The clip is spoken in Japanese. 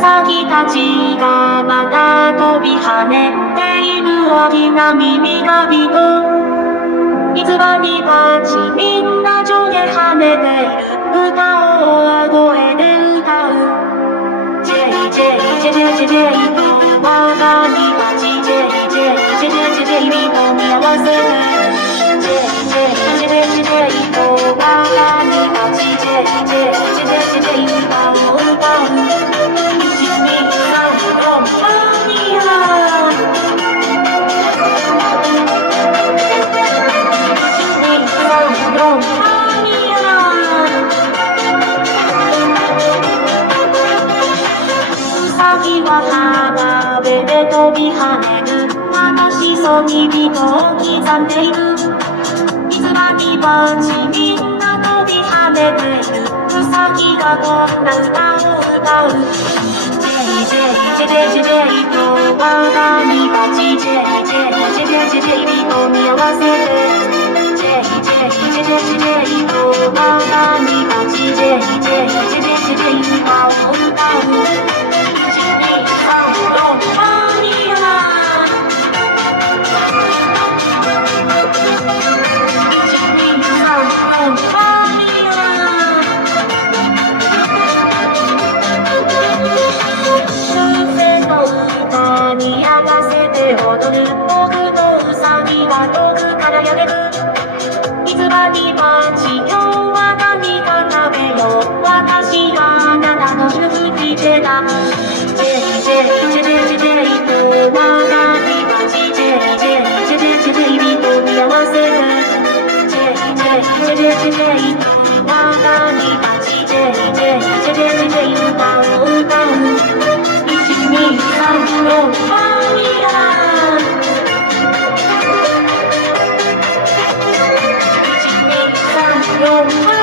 さぎたちがまた飛び跳ねている大きな耳がびと偽りたちみんな上下跳ねている歌を大声で歌う JJJJJ と我が身たち JJJJJ 見み合わせる JJJJJ と我が身たち JJJJJ 歌を歌う浜辺で飛び跳ねる悲しそうに人を刻んでいる水場にバチみんな飛び跳ねているウサギがこんな歌を歌う JJJJJ と我が身たち JJJJJ 人見合わせて JJJJJ と我が身たち JJJJJ 歌を歌う踊る僕のウサギが遠くからやれる水場にバチ今日は何か食べよう私があなたの主婦に出た JJJJJ と我が身たち JJJJJ 人見合わせる JJJJJ と我が身たち JJJJJ 歌を歌う1234よ